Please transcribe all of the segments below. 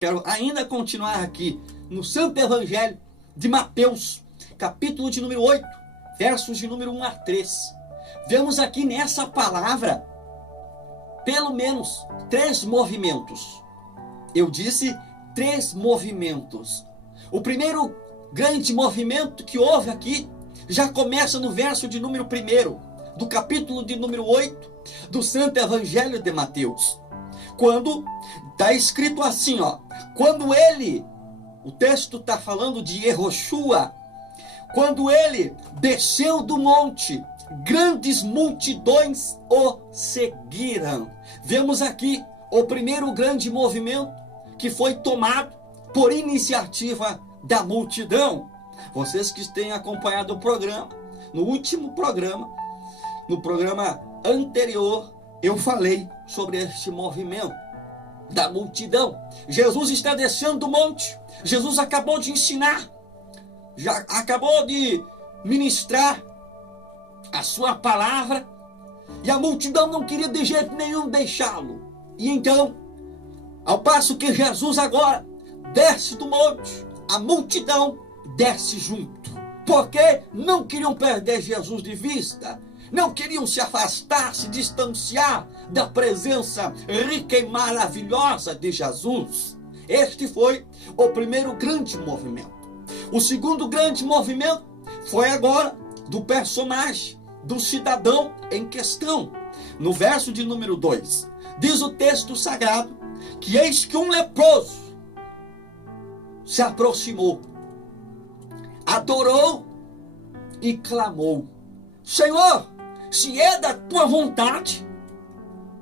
Quero ainda continuar aqui no Santo Evangelho de Mateus, capítulo de número 8, versos de número 1 a 3. Vemos aqui nessa palavra, pelo menos, 3 movimentos. Eu disse 3 movimentos. O primeiro grande movimento que houve aqui, já começa no verso de número 1, do capítulo de número 8, do Santo Evangelho de Mateus. Quando está escrito assim, quando ele, o texto está falando de Yehoshua, quando ele desceu do monte, grandes multidões o seguiram. Vemos aqui o primeiro grande movimento que foi tomado por iniciativa da multidão. Vocês que têm acompanhado o programa, no último programa, no programa anterior, eu falei sobre este movimento da multidão. Jesus está descendo do monte. Jesus acabou de ensinar, já acabou de ministrar a sua palavra, e a multidão não queria de jeito nenhum deixá-lo. E então, ao passo que Jesus agora desce do monte, a multidão desce junto, porque não queriam perder Jesus de vista. Não queriam se afastar, se distanciar da presença rica e maravilhosa de Jesus. Este foi o primeiro grande movimento. O segundo grande movimento foi agora do personagem, do cidadão em questão. No verso de número 2, diz o texto sagrado que eis que um leproso se aproximou, adorou e clamou: Senhor, se é da tua vontade,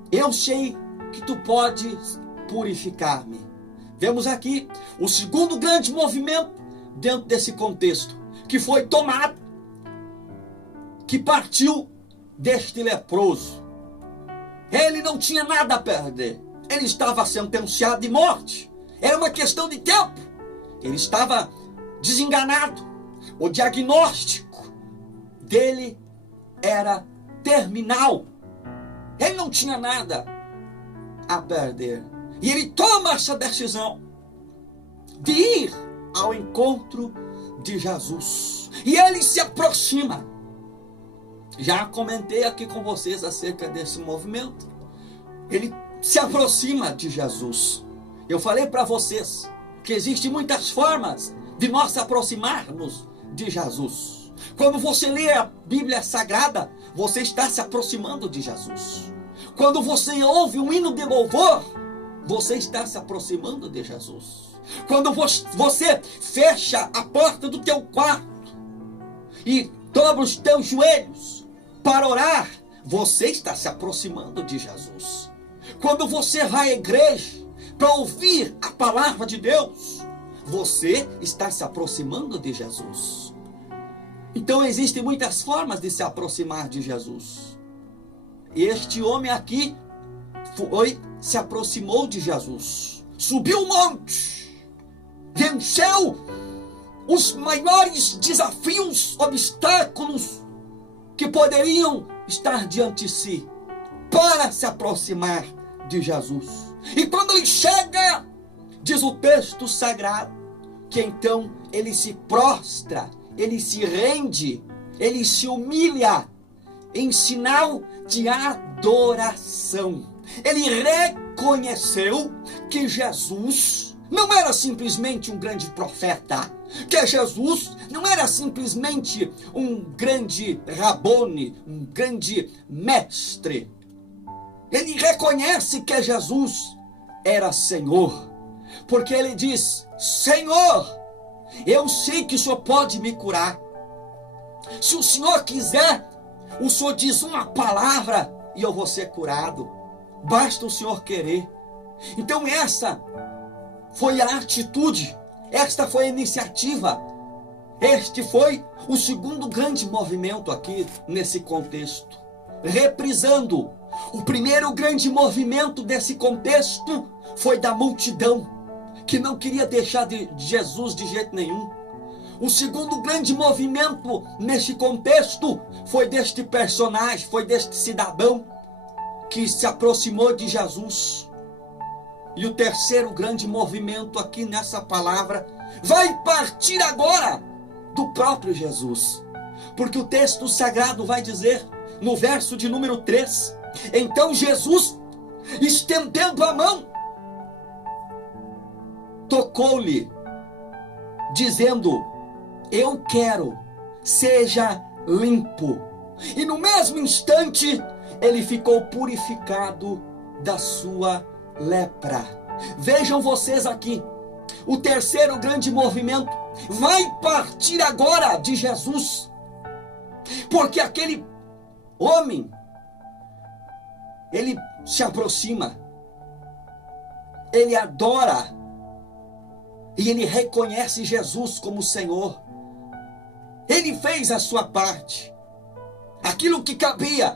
eu sei que tu podes purificar-me. Vemos aqui o segundo grande movimento dentro desse contexto, que foi tomado, que partiu deste leproso. Ele não tinha nada a perder. Ele estava sentenciado de morte. Era uma questão de tempo. Ele estava desenganado. O diagnóstico dele era terminal. Ele não tinha nada a perder. E ele toma essa decisão de ir ao encontro de Jesus. E ele se aproxima. Já comentei aqui com vocês acerca desse movimento. Ele se aproxima de Jesus. Eu falei para vocês que existem muitas formas de nós se aproximarmos de Jesus. Quando você lê a Bíblia Sagrada, você está se aproximando de Jesus. Quando você ouve um hino de louvor, você está se aproximando de Jesus. Quando você fecha a porta do teu quarto e dobra os teus joelhos para orar, você está se aproximando de Jesus. Quando você vai à igreja para ouvir a palavra de Deus, você está se aproximando de Jesus. Então existem muitas formas de se aproximar de Jesus. Este homem aqui se aproximou de Jesus, subiu o monte, venceu os maiores desafios, obstáculos que poderiam estar diante de si para se aproximar de Jesus. E quando ele chega, diz o texto sagrado, que então ele se prostra, ele se rende, ele se humilha em sinal de adoração. Ele reconheceu que Jesus não era simplesmente um grande profeta, que Jesus não era simplesmente um grande rabone, um grande mestre. Ele reconhece que Jesus era Senhor, porque ele diz: Senhor, eu sei que o Senhor pode me curar. Se o Senhor quiser, o Senhor diz uma palavra e eu vou ser curado. Basta o Senhor querer. Então essa foi a atitude, esta foi a iniciativa. Este foi o segundo grande movimento aqui nesse contexto. Reprisando, o primeiro grande movimento desse contexto foi da multidão, que não queria deixar de Jesus de jeito nenhum. O segundo grande movimento neste contexto foi deste personagem, foi deste cidadão que se aproximou de Jesus. E o terceiro grande movimento aqui nessa palavra vai partir agora do próprio Jesus. Porque o texto sagrado vai dizer, no verso de número 3, então Jesus, estendendo a mão, tocou-lhe, dizendo, eu quero, seja limpo. E no mesmo instante, ele ficou purificado da sua lepra. Vejam vocês aqui, o terceiro grande movimento vai partir agora de Jesus, porque aquele homem, ele se aproxima, ele adora, e ele reconhece Jesus como Senhor. Ele fez a sua parte, aquilo que cabia,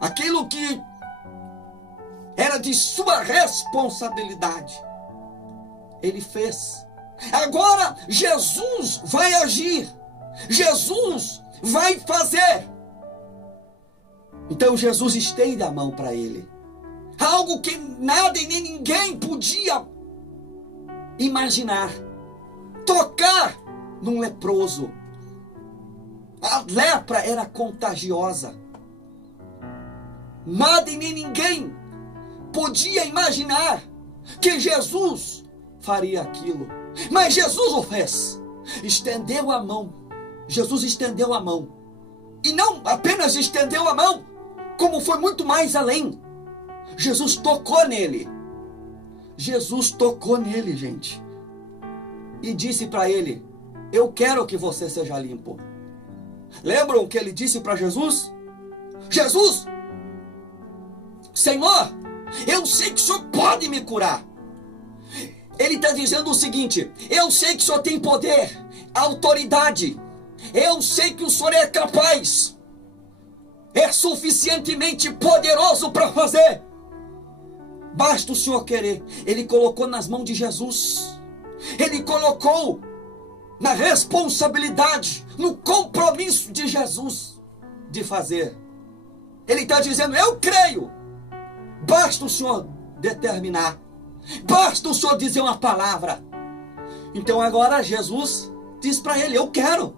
aquilo que era de sua responsabilidade, ele fez. Agora Jesus vai agir, Jesus vai fazer. Então Jesus estende a mão para ele, algo que nada e nem ninguém podia imaginar, tocar num leproso. A lepra era contagiosa, nada e nem ninguém podia imaginar que Jesus faria aquilo, mas Jesus o fez. Estendeu a mão, Jesus estendeu a mão, e não apenas estendeu a mão, como foi muito mais além. Jesus tocou nele. Jesus tocou nele, gente, e disse para ele, eu quero que você seja limpo. Lembram o que ele disse para Jesus? Jesus, Senhor, eu sei que o Senhor pode me curar. Ele está dizendo o seguinte, eu sei que o Senhor tem poder, autoridade, eu sei que o Senhor é capaz, é suficientemente poderoso para fazer. Basta o Senhor querer. Ele colocou nas mãos de Jesus, ele colocou na responsabilidade, no compromisso de Jesus de fazer. Ele está dizendo, eu creio, basta o Senhor determinar, basta o Senhor dizer uma palavra. Então agora Jesus diz para ele, eu quero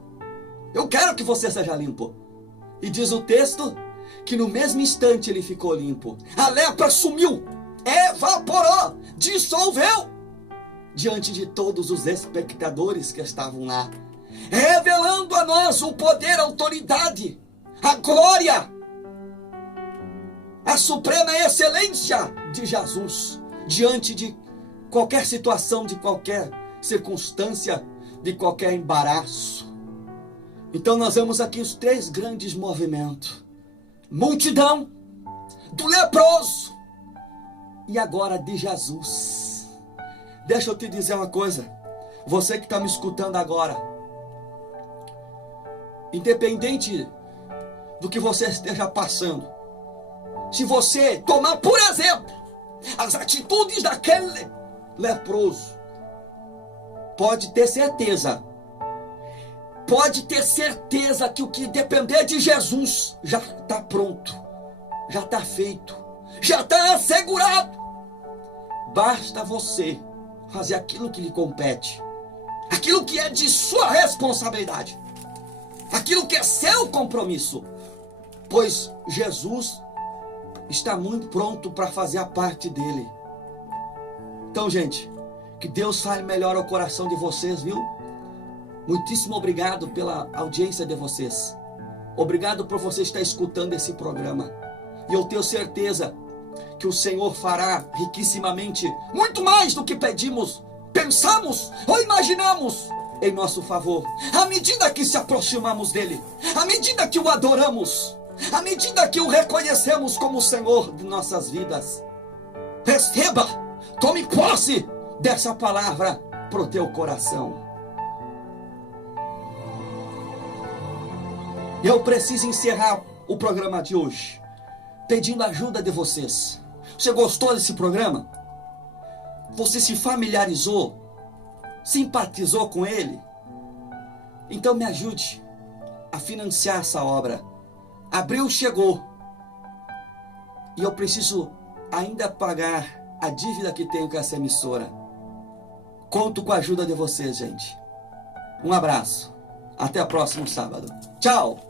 que você seja limpo. E diz o texto que no mesmo instante ele ficou limpo. A lepra sumiu, evaporou, dissolveu diante de todos os espectadores que estavam lá, revelando a nós o poder, a autoridade, a glória, a suprema excelência de Jesus diante de qualquer situação, de qualquer circunstância, de qualquer embaraço. Então nós vemos aqui os três grandes movimentos: multidão, do leproso e agora de Jesus. Deixa eu te dizer uma coisa, você que está me escutando agora, independente do que você esteja passando, se você tomar por exemplo as atitudes daquele leproso, pode ter certeza que o que depender de Jesus já está pronto, já está feito, já está assegurado. Basta você fazer aquilo que lhe compete, aquilo que é de sua responsabilidade, aquilo que é seu compromisso, pois Jesus está muito pronto para fazer a parte dele. Então, gente, que Deus fale melhor ao coração de vocês, viu? Muitíssimo obrigado pela audiência de vocês. Obrigado por você estar escutando esse programa. E eu tenho certeza que o Senhor fará riquissimamente, muito mais do que pedimos, pensamos ou imaginamos, em nosso favor, à medida que se aproximamos dele, à medida que o adoramos, à medida que o reconhecemos como Senhor de nossas vidas. Receba, tome posse dessa palavra para o teu coração. Eu preciso encerrar o programa de hoje pedindo a ajuda de vocês. Você gostou desse programa? Você se familiarizou? Simpatizou com ele? Então me ajude a financiar essa obra. Abril chegou e eu preciso ainda pagar a dívida que tenho com essa emissora. Conto com a ajuda de vocês, gente. Um abraço. Até o próximo sábado. Tchau!